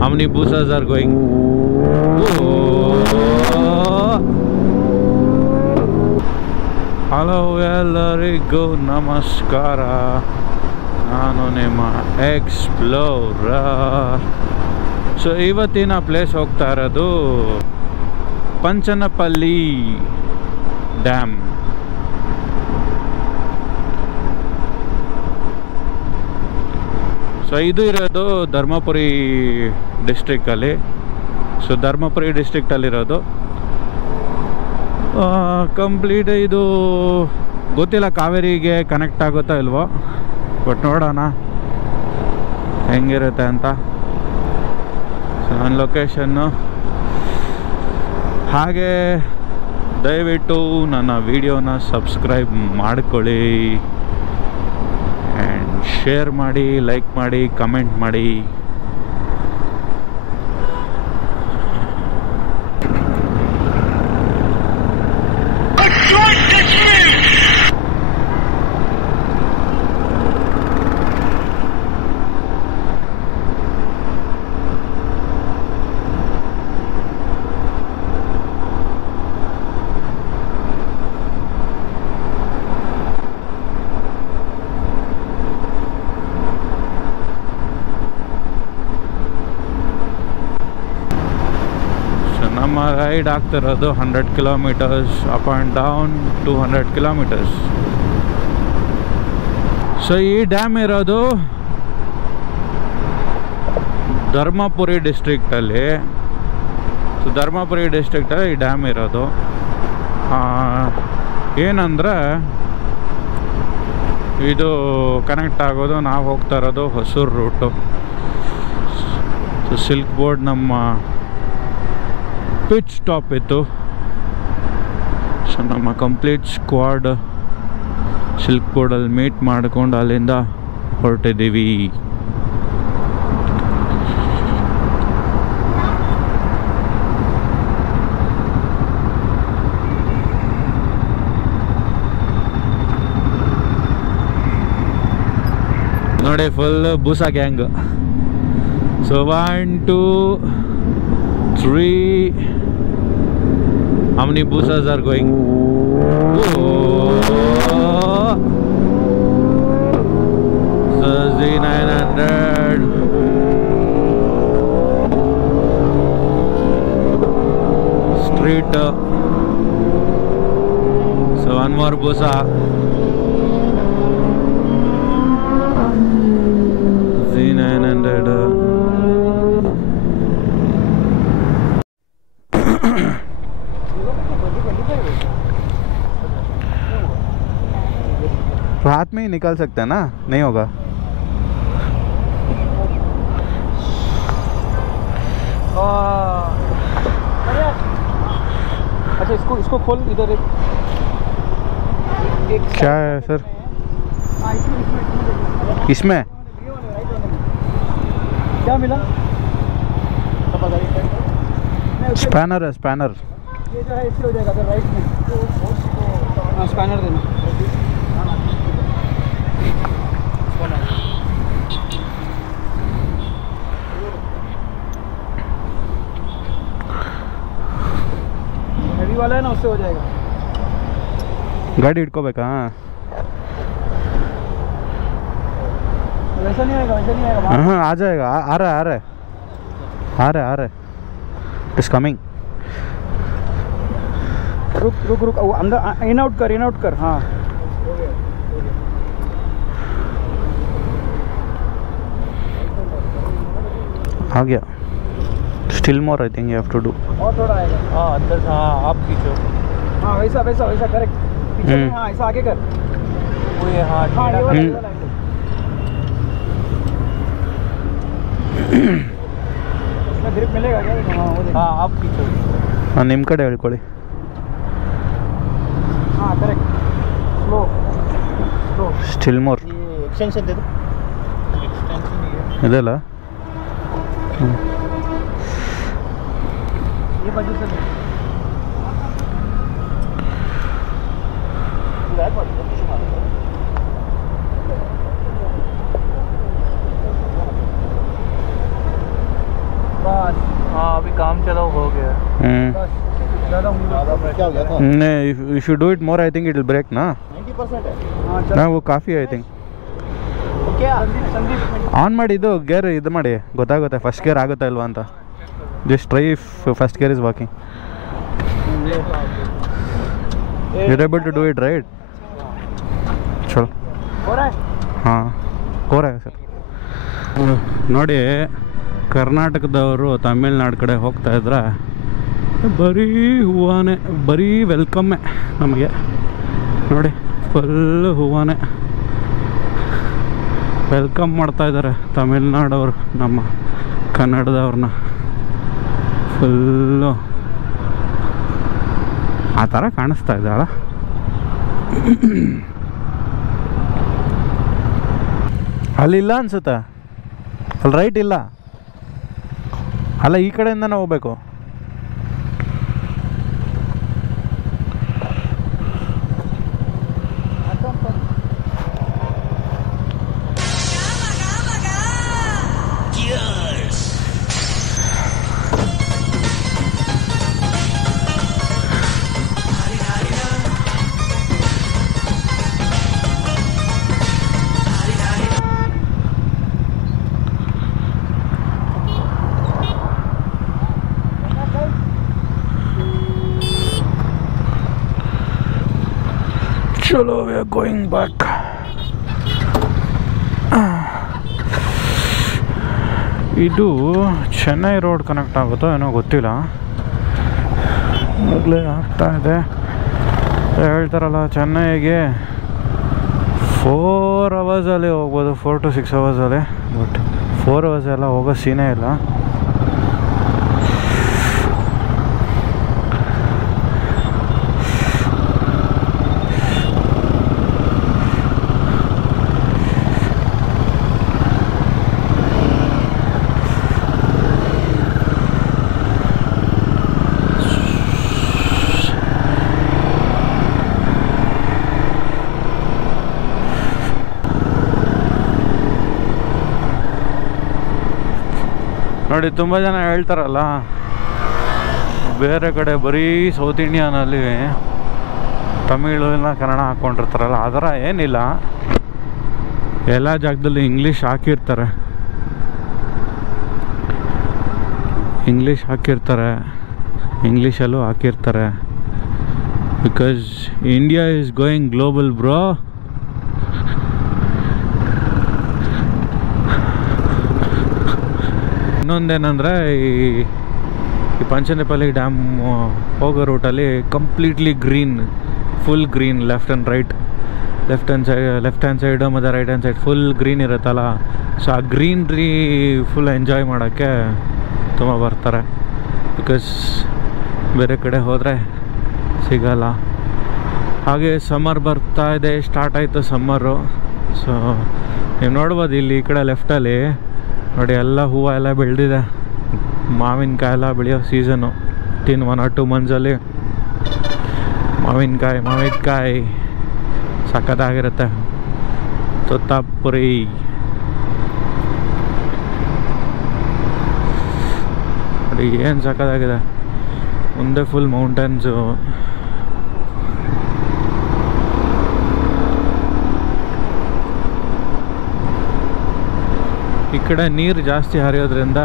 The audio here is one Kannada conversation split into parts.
How many buses are going? Hello ಎಲ್ಲರಿಗೂ ನಮಸ್ಕಾರ. ನಾನು ನಿಮ್ಮ ಎಕ್ಸ್ಪ್ಲೋರರ್. ಸೊ ಇವತ್ತಿನ ಪ್ಲೇಸ್ ಹೋಗ್ತಾ ಇರೋದು ಪಂಚನಪಲ್ಲಿ ಡ್ಯಾಮ್. ಸೊ ಇದು ಇರೋದು ಧರ್ಮಪುರಿ ಡಿಸ್ಟ್ರಿಕ್ಕಲ್ಲಿ. ಸೊ ಧರ್ಮಪುರಿ ಡಿಸ್ಟ್ರಿಕ್ಟಲ್ಲಿರೋದು. ಕಂಪ್ಲೀಟ್ ಇದು ಗೊತ್ತಿಲ್ಲ ಕಾವೇರಿಗೆ ಕನೆಕ್ಟ್ ಆಗುತ್ತಾ ಇಲ್ವೋ, ಬಟ್ ನೋಡೋಣ ಹೆಂಗಿರುತ್ತೆ ಅಂತ. ಸೊ ನನ್ನ ಲೊಕೇಶನ್ನು. ಹಾಗೆ ದಯವಿಟ್ಟು ನನ್ನ ವಿಡಿಯೋನ ಸಬ್ಸ್ಕ್ರೈಬ್ ಮಾಡ್ಕೊಳ್ಳಿ ಆ್ಯಂಡ್ ಶೇರ್ ಮಾಡಿ, ಲೈಕ್ ಮಾಡಿ, ಕಮೆಂಟ್ ಮಾಡಿ. ನಮ್ಮ ರೈಡ್ ಆಗ್ತಿರೋದು 100 kilometres up and down, 200 kilometres. So ಈ ಡ್ಯಾಮ್ ಇರೋದು ಧರ್ಮಪುರಿ ಡಿಸ್ಟ್ರಿಕ್ಟಲ್ಲಿ. ಸೊ ಧರ್ಮಪುರಿ ಡಿಸ್ಟ್ರಿಕ್ಟಲ್ಲಿ ಈ ಡ್ಯಾಮ್ ಇರೋದು. ಏನಂದರೆ ಇದು ಕನೆಕ್ಟ್ ಆಗೋದು, ನಾವು ಹೋಗ್ತಾ ಇರೋದು Hosur route. So Silk Board ನಮ್ಮ ಪಿಚ್ ಸ್ಟಾಪ್ ಇತ್ತು. ಸೊ ನಮ್ಮ ಕಂಪ್ಲೀಟ್ ಸ್ಕ್ವಾಡ್ ಸಿಲ್ಕ್ ಬೋರ್ಡಲ್ಲಿ ಮೀಟ್ ಮಾಡ್ಕೊಂಡು ಅಲ್ಲಿಂದ ಹೊರಟಿದ್ದೀವಿ. ನೋಡಿ ಫುಲ್ ಬೂಸಾ gang. So 1 2 3. How many buses are going? So Z900. Street. So one more busa. Z900. हाथ में ही निकाल सकते हैं ना, नहीं होगा? अच्छा इसको खोल इधर एक क्या है सर इसमें? क्या मिला? स्पैनर है, स्पैनर. ये जो है इससे हो जाएगा राइट में. हाँ स्पैनर देना. हैवी वाला है ना, उससे हो जाएगा. गाड़ी इट्कोಬೇಕಾ? वैसा नहीं आएगा, वैसा नहीं आएगा. हाँ आ जाएगा. आ रहा है इट्स कमिंग. रुक रुक रुक, अंदर इन आउट कर. हाँ आ गया. Still more I think you have to do. और थोड़ा आएगा. हाँ अंदर से. हाँ आप खींचो. हाँ वैसा करेक्ट. पीछे में. हाँ ऐसा आगे कर. वो ये हाँ हाँ ये वाला इसमें ग्रिप मिलेगा क्या? हाँ आप खींचो. हाँ ನಿಮ್ಮ ಕಡೆ ಹೇಳ್ಕೊಳ್ಳಿ. हाँ करेक्ट. स्लो. Still more. ये एक्सटेंशन दे दो. एक्सटेंशन ये ಇದೆಲ್ಲ ये बाजू से हाँ अभी काम चला हो गया ज़्यादा क्या हो गया था नहीं you should do it more I think it will break ना 90% है हाँ ನಾ वो ಕಾಫಿ ಐ ಥಿಂಕ್ क्या संदीप ಆನ್ ಮಾಡಿ ಇದು ಗೇರ್ ಇದು ಮಾಡಿ ಗೊತ್ತಾಗುತ್ತೆ ಫಸ್ಟ್ ಗೇರ್ ಆಗುತ್ತಾ ಇಲ್ವಾ ಅಂತ just try if first gear is working you're able to do it right ಚಲೋ हो रहा है ಹಾಂ ಕೋರ ಸರ್ ನೋಡಿ ಕರ್ನಾಟಕದವರು ತಮಿಳ್ನಾಡು ಕಡೆ ಹೋಗ್ತಾ ಇದ್ರೆ ಬರೀ ಹೂವಾನೆ ಬರೀ ವೆಲ್ಕಮ್ಮೆ ನಮಗೆ ನೋಡಿ ಫುಲ್ಲು ಹೂವಾನೆ ವೆಲ್ಕಮ್ ಮಾಡ್ತಾ ಇದ್ದಾರೆ ತಮಿಳ್ನಾಡವರು ನಮ್ಮ ಕನ್ನಡದವ್ರನ್ನ ಫುಲ್ಲು ಆ ಥರ ಕಾಣಿಸ್ತಾ ಇದ್ದಾಳ ಅಲ್ಲಿಲ್ಲ ಅನ್ಸುತ್ತೆ ಅಲ್ಲಿ ರೈಟ್ ಇಲ್ಲ ಅಲ್ಲ ಈ ಕಡೆಯಿಂದನೇ ಹೋಗ್ಬೇಕು ಚಲೋ ವಿ ಆರ್ ಗೋಯಿಂಗ್ ಬ್ಯಾಕ್ ಇದು ಚೆನ್ನೈ ರೋಡ್ ಕನೆಕ್ಟ್ ಆಗುತ್ತೋ ಏನೋ ಗೊತ್ತಿಲ್ಲ ಮೊದಲೇ ಆಗ್ತಾ ಇದೆ ಹೇಳ್ತಾರಲ್ಲ ಚೆನ್ನೈಗೆ 4 ಅವರ್ಸಲ್ಲಿ ಹೋಗ್ಬೋದು 4 to 6 ಅವರ್ಸಲ್ಲಿ ಬಟ್ 4 ಅವರ್ಸ್ ಎಲ್ಲ ಹೋಗೋ ಸೀನೇ ಇಲ್ಲ ನೋಡಿ ತುಂಬ ಜನ ಹೇಳ್ತಾರಲ್ಲ ಬೇರೆ ಕಡೆ ಬರೀ ಸೌತ್ ಇಂಡಿಯಾನಲ್ಲಿ ತಮಿಳು ಇಲ್ಲ ಕನ್ನಡ ಹಾಕ್ಕೊಂಡಿರ್ತಾರಲ್ಲ ಆ ಥರ ಏನಿಲ್ಲ ಎಲ್ಲ ಜಾಗದಲ್ಲಿ ಇಂಗ್ಲೀಷ್ ಹಾಕಿರ್ತಾರೆ ಇಂಗ್ಲೀಷಲ್ಲೂ ಹಾಕಿರ್ತಾರೆ because India is going global bro ಇನ್ನೊಂದೇನೆಂದರೆ ಈ ಪಂಚನಪಲ್ಲಿ ಡ್ಯಾಮ್ ಹೋಗೋ ರೂಟಲ್ಲಿ completely green full green left and right left hand side ಮತ್ತು right hand side full green ಇರುತ್ತಲ್ಲ ಸೊ ಆ ಗ್ರೀನ್ರಿ ಫುಲ್ ಎಂಜಾಯ್ ಮಾಡೋಕ್ಕೆ ತುಂಬ ಬರ್ತಾರೆ ಬಿಕಾಸ್ ಬೇರೆ ಕಡೆ ಹೋದರೆ ಸಿಗಲ್ಲ ಹಾಗೆ ಸಮ್ಮರ್ ಬರ್ತಾ ಇದೆ ಸ್ಟಾರ್ಟ್ ಆಯಿತು ಸಮ್ಮರು ಸೊ ನೀವು ನೋಡ್ಬೋದು ಇಲ್ಲಿ ಈ ಕಡೆ ಲೆಫ್ಟಲ್ಲಿ ನೋಡಿ ಎಲ್ಲ ಹೂವು ಎಲ್ಲ ಬೆಳೆದಿದೆ ಮಾವಿನಕಾಯಿ ಎಲ್ಲ ಬೆಳೆಯೋ ಸೀಸನ್ನು ಇನ್ 1 or 2 ಮಂತ್ಸಲ್ಲಿ ಮಾವಿನಕಾಯಿ ಸಖತ್ತಾಗಿರುತ್ತೆ ತೊತ್ತಾಪುರಿ ನೋಡಿ ಏನು ಸಖತ್ತಾಗಿದೆ ಮುಂದೆ ಫುಲ್ ಮೌಂಟೇನ್ಸು ಈ ಕಡೆ ನೀರು ಜಾಸ್ತಿ ಹರಿಯೋದ್ರಿಂದ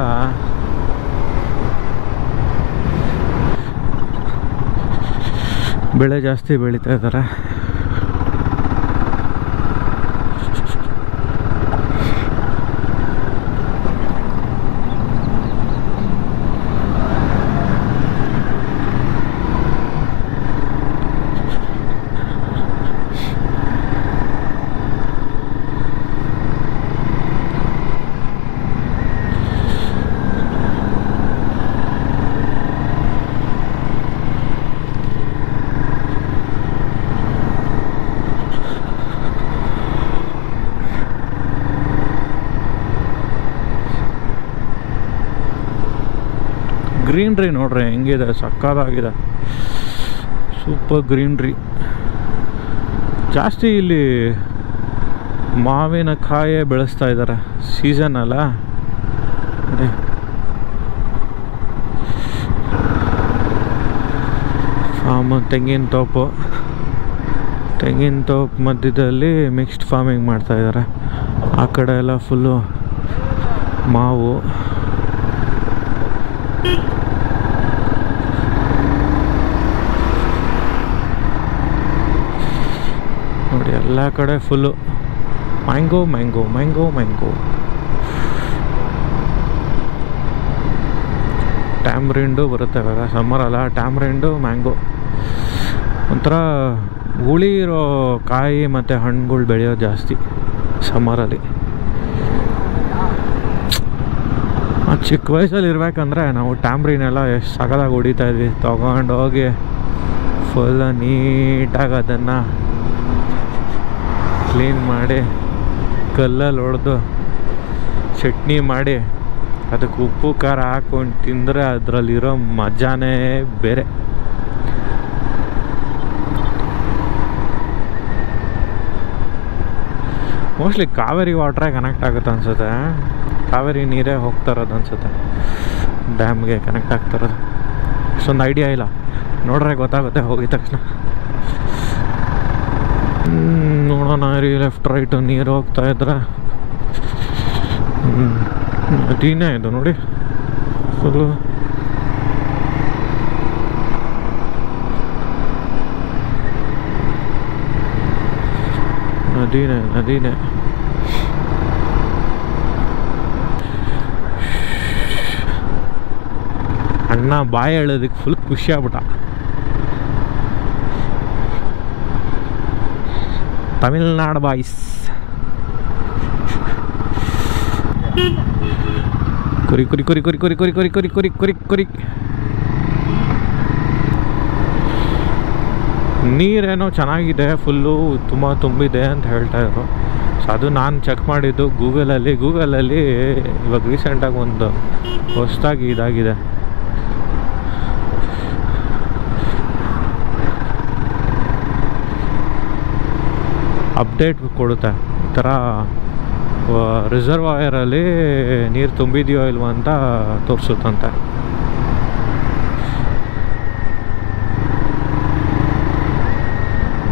ಬೆಳೆ ಜಾಸ್ತಿ ಬೆಳೀತಾ ಇದ್ದಾರೆ ಗ್ರೀನ್ರಿ ನೋಡ್ರಿ ಹೆಂಗಿದೆ ಸಕ್ಕತ್ತಾಗಿದೆ ಸೂಪರ್ ಗ್ರೀನ್ರಿ ಜಾಸ್ತಿ ಇಲ್ಲಿ ಮಾವಿನಕಾಯಿ ಬೆಳೆಸ್ತಾ ಇದ್ದಾರೆ ಸೀಸನ್ ಅಲ್ಲ ನೋಡಿ ತೆಂಗಿನ ತೋಪು ಮಧ್ಯದಲ್ಲಿ ಮಿಕ್ಸ್ಡ್ ಫಾರ್ಮಿಂಗ್ ಮಾಡ್ತಾಯಿದ್ದಾರೆ. ಆ ಕಡೆ ಎಲ್ಲ ಫುಲ್ಲು ಮಾವು. ನೋಡಿ ಎಲ್ಲ ಕಡೆ ಫುಲ್ಲು ಮ್ಯಾಂಗೋ. ಟ್ಯಾಮ್ರಿಂಡು ಬರುತ್ತೆ ಇವಾಗ ಸಮ್ಮರ್ ಅಲ್ಲ. ಟ್ಯಾಮ್ರಿಂಡು ಮ್ಯಾಂಗೋ ಒಂಥರ ಹುಳಿ ಇರೋ ಕಾಯಿ ಮತ್ತು ಹಣ್ಣುಗಳು ಬೆಳೆಯೋದು ಜಾಸ್ತಿ ಸಮ್ಮರಲ್ಲಿ. ಚಿಕ್ಕ ವಯಸ್ಸಲ್ಲಿ ಇರಬೇಕಂದ್ರೆ ನಾವು ಟ್ಯಾಮ್ರಿನೆಲ್ಲ ಎಷ್ಟು ಸಗದಾಗಿ ಹೊಡಿತಾಯಿದ್ವಿ. ತೊಗೊಂಡೋಗಿ ಫುಲ್ ನೀಟಾಗಿ ಅದನ್ನು ಕ್ಲೀನ್ ಮಾಡಿ ಕಲ್ಲಲ್ಲಿ ಹೊಡೆದು ಚಟ್ನಿ ಮಾಡಿ ಅದಕ್ಕೆ ಉಪ್ಪು ಖಾರ ಹಾಕ್ಕೊಂಡು ತಿಂದರೆ ಅದರಲ್ಲಿರೋ ಮಜಾನೇ ಬೇರೆ. ಮೋಸ್ಟ್ಲಿ ಕಾವೇರಿ ವಾಟ್ರೇ ಕನೆಕ್ಟ್ ಆಗುತ್ತೆ ಅನ್ಸುತ್ತೆ. ಕಾವೇರಿ ನೀರೇ ಹೋಗ್ತಾ ಇರೋದು ಅನ್ಸುತ್ತೆ, ಡ್ಯಾಮ್ಗೆ ಕನೆಕ್ಟ್ ಆಗ್ತಾ ಇರೋದು. ಅಷ್ಟೊಂದು ಐಡಿಯಾ ಇಲ್ಲ, ನೋಡ್ರೆ ಗೊತ್ತಾಗುತ್ತೆ ಹೋಗಿದ ತಕ್ಷಣ. ನೋಡೋಣ ರೀ, ಲೆಫ್ಟ್ ರೈಟು ನೀರು ಹೋಗ್ತಾ ಇದ್ರೆ ನದಿನೇ ಇದು ನೋಡಿ ಫುಲ್ಲು. ನದಿನೇ ಅಣ್ಣ ಬಾಯಿ ಹೇಳೋದಕ್ಕೆ ಫುಲ್ ಖುಷಿ ಆಗ್ಬಿಟ್ಟ. ತಮಿಳ್ನಾಡು ಬಾಯ್ಸ್. ಕುರಿ ನೀರೇನೋ ಚೆನ್ನಾಗಿದೆ, ಫುಲ್ಲು ತುಂಬ ತುಂಬಿದೆ ಅಂತ ಹೇಳ್ತಾಯಿದ್ರು. ಸೊ ಅದು ನಾನು ಚೆಕ್ ಮಾಡಿದ್ದು ಗೂಗಲಲ್ಲಿ ಇವಾಗ ರೀಸೆಂಟಾಗಿ ಒಂದು ಹೊಸದಾಗಿ ಇದಾಗಿದೆ. ಅಪ್ಡೇಟ್ ಕೊಡುತ್ತೆ ಈ ಥರ ರಿಸರ್ವಾಯರಲ್ಲಿ ನೀರು ತುಂಬಿದೆಯೋ ಇಲ್ವೋ ಅಂತ ತೋರಿಸುತ್ತಂತೆ.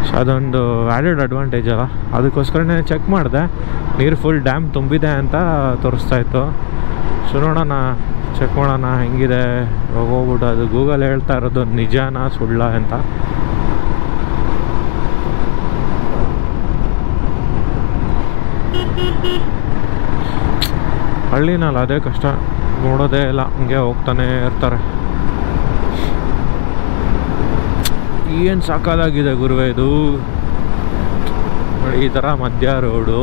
ಸೊ ಅದೊಂದು ಆ್ಯಡೆಡ್ ಅಡ್ವಾಂಟೇಜ್ ಅಲ್ಲ, ಅದಕ್ಕೋಸ್ಕರನೇ ಚೆಕ್ ಮಾಡಿದೆ. ನೀರು ಫುಲ್ ಡ್ಯಾಮ್ ತುಂಬಿದೆ ಅಂತ ತೋರಿಸ್ತಾಯಿತ್ತು. ಸೊ ನೋಡೋಣ, ಚೆಕ್ ಮಾಡೋಣ ಹೆಂಗಿದೆ. ಹೋಗ್ಬಿಟ್ಟು ಅದು ಗೂಗಲ್ ಹೇಳ್ತಾ ಇರೋದು ನಿಜಾನ ಸುಳ್ಳ ಅಂತ. ಹಳ್ಳಿನಲ್ಲಿ ಅದೇ ಕಷ್ಟ, ನೋಡೋದೇ ಇಲ್ಲ, ಹಂಗೆ ಹೋಗ್ತಾನೆ ಇರ್ತಾರೆ. ಏನು ಸಾಕಾಗಿದೆ ಗುರುವೆ ಇದು ನೋಡಿ. ಈ ಥರ ಮಧ್ಯ ರೋಡು,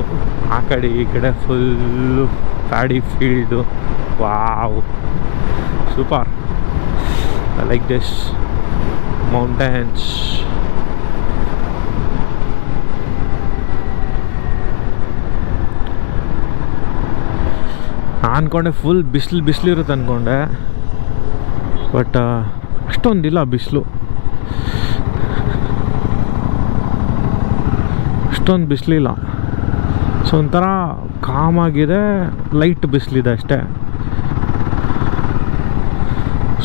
ಆ ಕಡೆ ಈ ಕಡೆ full paddy field. Wow, super. I like this mountains. ಅಂದ್ಕೊಂಡೆ ಫುಲ್ ಬಿಸಿಲಿರುತ್ತೆ ಅಂದ್ಕೊಂಡೆ, ಬಟ್ ಅಷ್ಟೊಂದಿಲ್ಲ ಬಿಸಿಲು. ಅಷ್ಟೊಂದು ಬಿಸಿಲಿಲ್ಲ. ಸೊ ಒಂಥರ ಕಾಮಾಗಿದೆ, ಲೈಟ್ ಬಿಸಿಲಿದೆ ಅಷ್ಟೇ.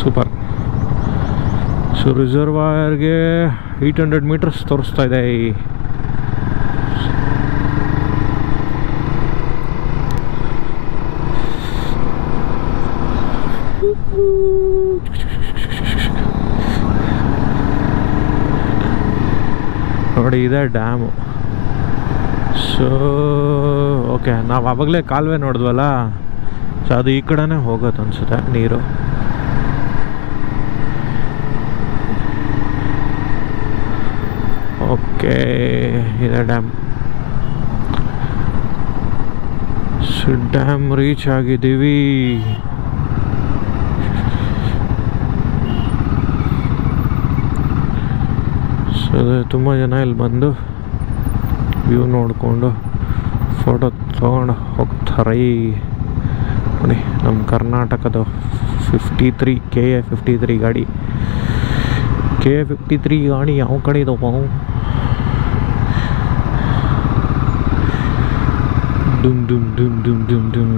ಸೂಪರ್. ಸೊ ರಿಸರ್ವಾಯರ್ಗೆ 800 ಮೀಟರ್ಸ್ ತೋರಿಸ್ತಾ ಇದೆ. ನೋಡಿ ಇದೆ ಡ್ಯಾಮು. ಸೊ ಓಕೆ, ನಾವು ಆವಾಗಲೇ ಕಾಲುವೆ ನೋಡಿದ್ವಲ್ಲ, ಸೊ ಅದು ಈ ಕಡೆನೇ ಹೋಗೋದು ಅನಿಸುತ್ತೆ ನೀರು. ಓಕೆ, ಇದೆ ಡ್ಯಾಮ್. ಸೊ ಡ್ಯಾಮ್ ರೀಚ್ ಆಗಿದ್ದೀವಿ. ಸೊ ತುಂಬ ಜನ ಇಲ್ಲಿ ಬಂದು ವ್ಯೂ ನೋಡಿಕೊಂಡು ಫೋಟೋ ತೊಗೊಂಡು ಹೋಗ್ತಾರೆ. ನೋಡಿ ನಮ್ಮ ಕರ್ನಾಟಕದ 53 KA53 ಗಾಡಿ. KA53 ಗಾಡಿ ಯಾವ ಕಡೆ ಇದಾವ? ಡುಮ್ ಡುಮ್ ಡುಮ್ ಡುಮ್ ಡುಮ್ ಡುಮ್.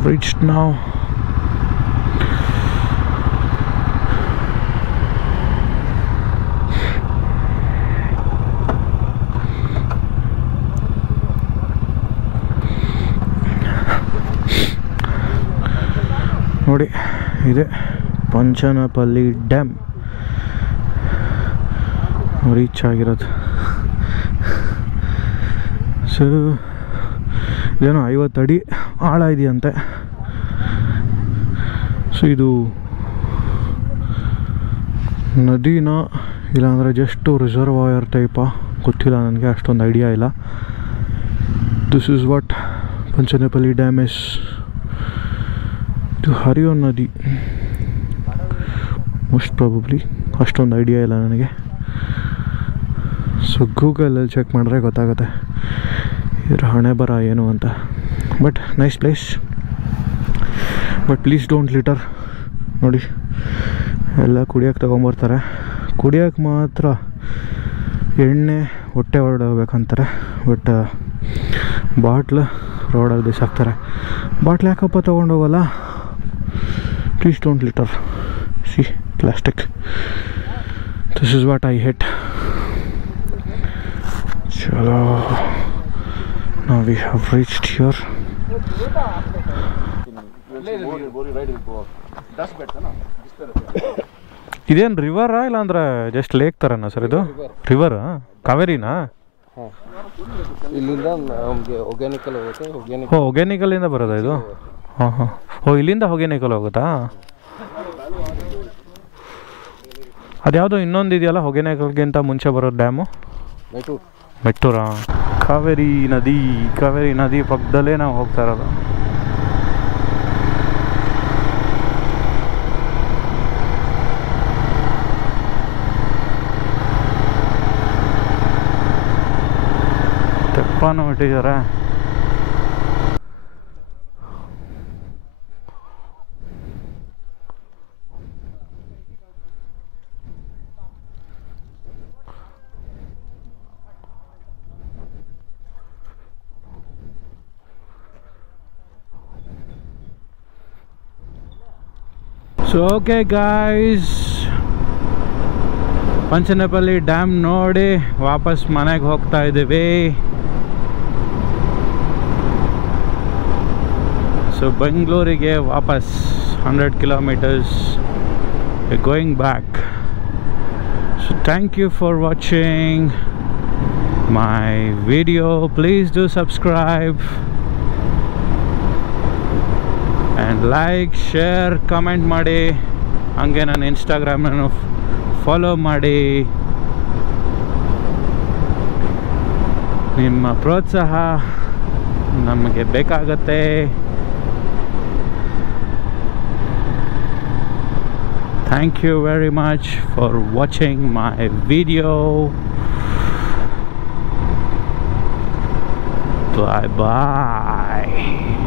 have reached now. ನೋಡಿ ಇದೆ ಪಂಚನಪಲ್ಲಿ ಡ್ಯಾಮ್ ರೀಚ್ ಆಗಿರೋದು. ಸೊ ಇದೇನೋ 50 ಅಡಿ ಆಳ ಇದೆಯಂತೆ. ಸೊ ಇದು ನದಿನ ಇಲ್ಲಾಂದರೆ ಜಸ್ಟು ರಿಸರ್ವಾಯರ್ ಟೈಪಾ ಗೊತ್ತಿಲ್ಲ ನನಗೆ, ಅಷ್ಟೊಂದು ಐಡಿಯಾ ಇಲ್ಲ. This is what Panchanapalli dam is. ಇದು ಹರಿಯೋ ನದಿ ಮೋಸ್ಟ್ ಪ್ರಾಬಬ್ಲಿ, ಅಷ್ಟೊಂದು ಐಡಿಯಾ ಇಲ್ಲ ನನಗೆ. ಸೊ ಗೂಗಲಲ್ಲಿ ಚೆಕ್ ಮಾಡಿದ್ರೆ ಗೊತ್ತಾಗುತ್ತೆ ಇದ್ರ ಹಣೆ ಬರ ಏನು ಅಂತ. But nice place, but please don't litre. ನೋಡಿ ಎಲ್ಲ ಕುಡಿಯೋಕ್ಕೆ ತೊಗೊಂಬರ್ತಾರೆ, ಕುಡಿಯೋಕ್ಕೆ ಮಾತ್ರ ಎಣ್ಣೆ ಹೊಟ್ಟೆ ಹೊರಡೋಗ್ಬೇಕಂತಾರೆ. ಬಟ್ ಬಾಟ್ಲು ರೋಡಲ್ಲಿ ಬಿಸಾಕ್ತಾರೆ. ಬಾಟ್ಲು ಯಾಕಪ್ಪ ತೊಗೊಂಡೋಗಲ್ಲ? Please don't litter. See, plastic. This is what I hate. Chalo. Now we have reached here. ಇದೇನು ರಿವರಾ ಇಲ್ಲ ಅಂದ್ರೆ ಜಸ್ಟ್ ಲೇಕ್ ಥರನಾ ಸರ್ ಇದು? ರಿವರಾ? ಕಾವೇರಿನಾ? ಇಲ್ಲಿಂದ ನಮಗೆ ಒಗ್ಯಾನಿಕಲ್ ಹೋಗುತ್ತೆ. ಒಗ್ಯಾನಿಕಲ್ಲಿಂದ ಬರೋದಾ ಇದು? ಹಾಂ ಹಾಂ. ಇಲ್ಲಿಂದ ಹೊಗೆನೇಕಲ್ ಹೋಗುತ್ತಾ? ಅದ್ಯಾವುದೋ ಇನ್ನೊಂದು ಇದೆಯಲ್ಲ ಹೊಗೆನೇಕಲ್ಗಿಂತ ಮುಂಚೆ ಬರೋ ಡ್ಯಾಮು? ಮೆಟ್ಟೂರಾ? ಕಾವೇರಿ ನದಿ ಪಕ್ಕದಲ್ಲೇ ನಾವು ಹೋಗ್ತಾ ಇರೋದು. ತೆಪ್ಪನೂ ಇಟ್ಟಿದ್ದಾರೆ. ಸೊ ಓಕೆ ಗಾಯ್ಸ್, ಪಂಚನಪಲ್ಲಿ ಡ್ಯಾಮ್ ನೋಡಿ ವಾಪಸ್ ಮನೆಗೆ ಹೋಗ್ತಾ ಇದ್ದೀವಿ. ಸೊ ಬೆಂಗಳೂರಿಗೆ ವಾಪಸ್ 100 kilometers going back. So thank you for watching my video. Please do subscribe and like, share, comment ಮಾಡಿ. ಹಂಗೆ ನನ್ನ ಇನ್ಸ್ಟಾಗ್ರಾಮನ್ನು ಫಾಲೋ ಮಾಡಿ. ನಿಮ್ಮ ಪ್ರೋತ್ಸಾಹ ನಮಗೆ ಬೇಕಾಗತ್ತೆ. Thank you very much for watching my video. Bye bye.